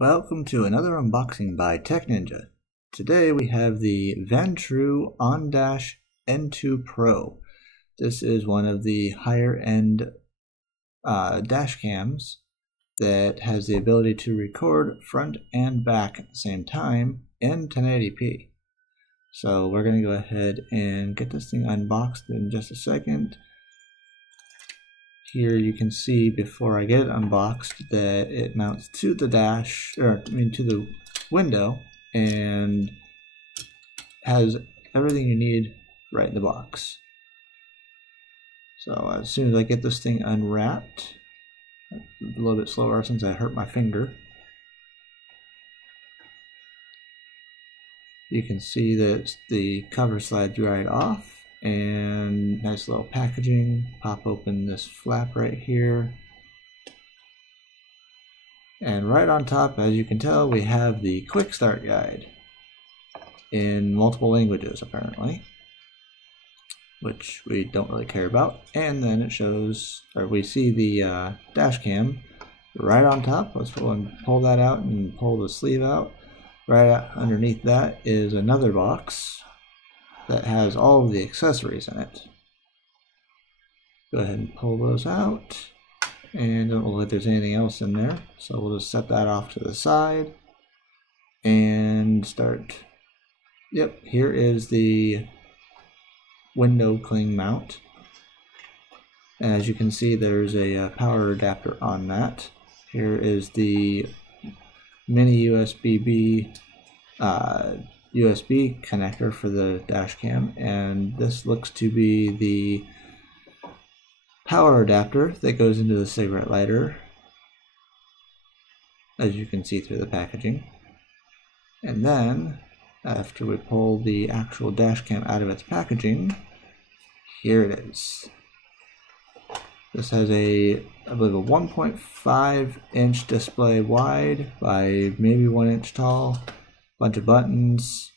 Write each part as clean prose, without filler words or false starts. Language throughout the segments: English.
Welcome to another unboxing by Tech Ninja. Today we have the VanTrue On-Dash N2Pro. This is one of the higher end dash cams that has the ability to record front and back at the same time in 1080p. So we're going to go ahead and get this thing unboxed in just a second. Here you can see before I get it unboxed that it mounts to the to the window and has everything you need right in the box. So as soon as I get this thing unwrapped, a little bit slower since I hurt my finger, you can see that the cover slides right off. And nice little packaging. Pop open this flap right here, and right on top, as you can tell, we have the quick start guide in multiple languages apparently, which we don't really care about. And then it shows, or we see the dash cam right on top. Let's pull that out and pull the sleeve out. Right underneath that is another box that has all of the accessories in it. Go ahead and pull those out, and don't look like there's anything else in there, so we'll just set that off to the side and start. Yep, here is the window cling mount, and as you can see there's a power adapter on that. Here is the mini USB-B USB connector for the dash cam, and this looks to be the power adapter that goes into the cigarette lighter, as you can see through the packaging. And then after we pull the actual dash cam out of its packaging, here it is. This has I believe a 1.5 inch display wide by maybe 1 inch tall. Bunch of buttons,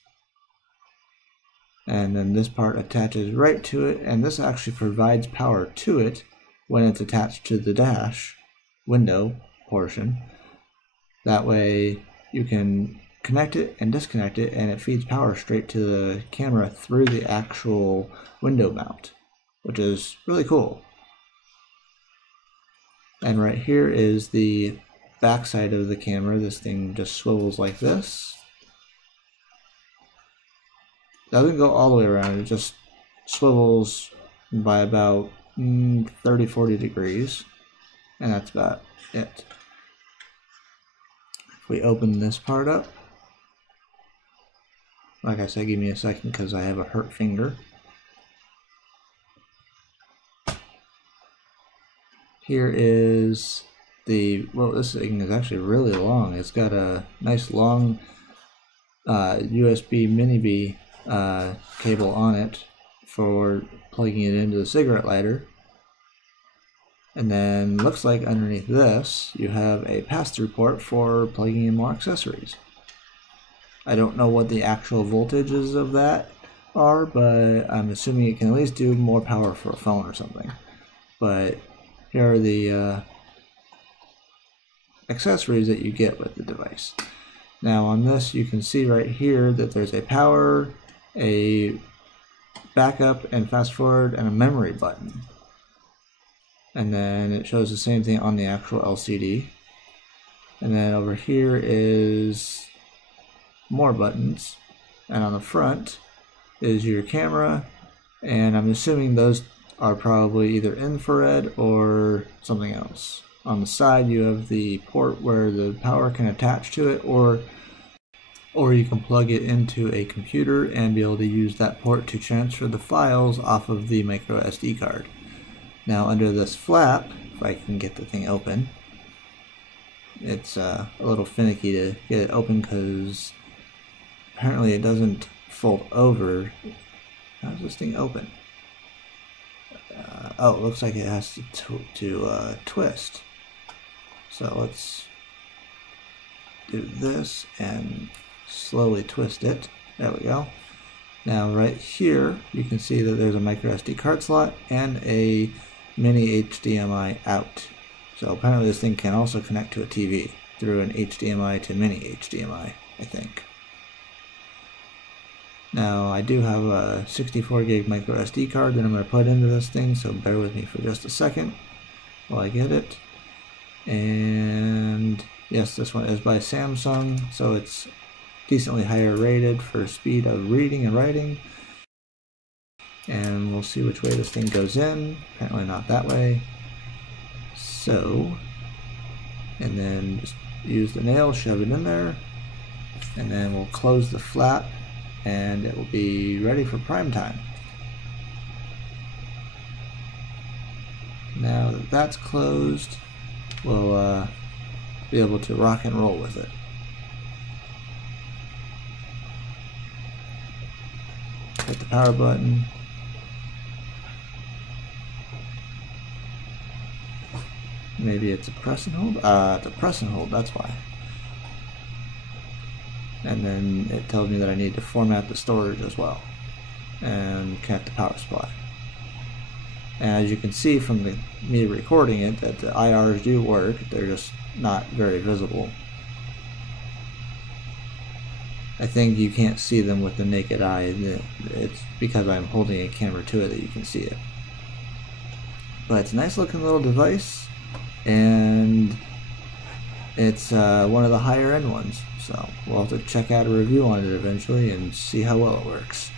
and then this part attaches right to it, and this actually provides power to it when it's attached to the dash window portion. That way you can connect it and disconnect it, and it feeds power straight to the camera through the actual window mount, which is really cool. And right here is the back side of the camera. This thing just swivels like this. Doesn't go all the way around, it just swivels by about 30-40 degrees, and that's about it. If we open this part up, like I said, give me a second because I have a hurt finger. Here is this thing is actually really long. It's got a nice long USB mini-B cable on it for plugging it into the cigarette lighter. And then looks like underneath this you have a pass-through port for plugging in more accessories. I don't know what the actual voltages of that are, but I'm assuming it can at least do more power for a phone or something. But here are the accessories that you get with the device. Now on this you can see right here that there's a power, a backup and fast forward, and a memory button. And then it shows the same thing on the actual LCD. And then over here is more buttons, and on the front is your camera, and I'm assuming those are probably either infrared or something else. On the side you have the port where the power can attach to it, or you can plug it into a computer and be able to use that port to transfer the files off of the micro SD card. Now under this flap, if I can get the thing open, it's a little finicky to get it open because apparently it doesn't fold over. How does this thing open? Oh, it looks like it has to twist. So let's do this and slowly twist it. There we go. Now right here you can see that there's a micro SD card slot and a mini HDMI out. So apparently this thing can also connect to a TV. through an HDMI to mini HDMI, I think. Now I do have a 64 gig micro SD card that I'm going to put into this thing, so bear with me for just a second while I get it. And yes, this one is by Samsung, so it's decently higher rated for speed of reading and writing. And we'll see which way this thing goes in. Apparently not that way. So, and then just use the nail, shove it in there, and then we'll close the flap, and it will be ready for prime time. Now that that's closed, we'll be able to rock and roll with it. Hit the power button. Maybe it's a press and hold? It's a press and hold, that's why. And then it tells me that I need to format the storage as well. And connect the power supply. And as you can see from me recording it, that the IRs do work, they're just not very visible. I think you can't see them with the naked eye. It's because I'm holding a camera to it that you can see it. But it's a nice looking little device, and it's one of the higher end ones. So we'll have to check out a review on it eventually and see how well it works.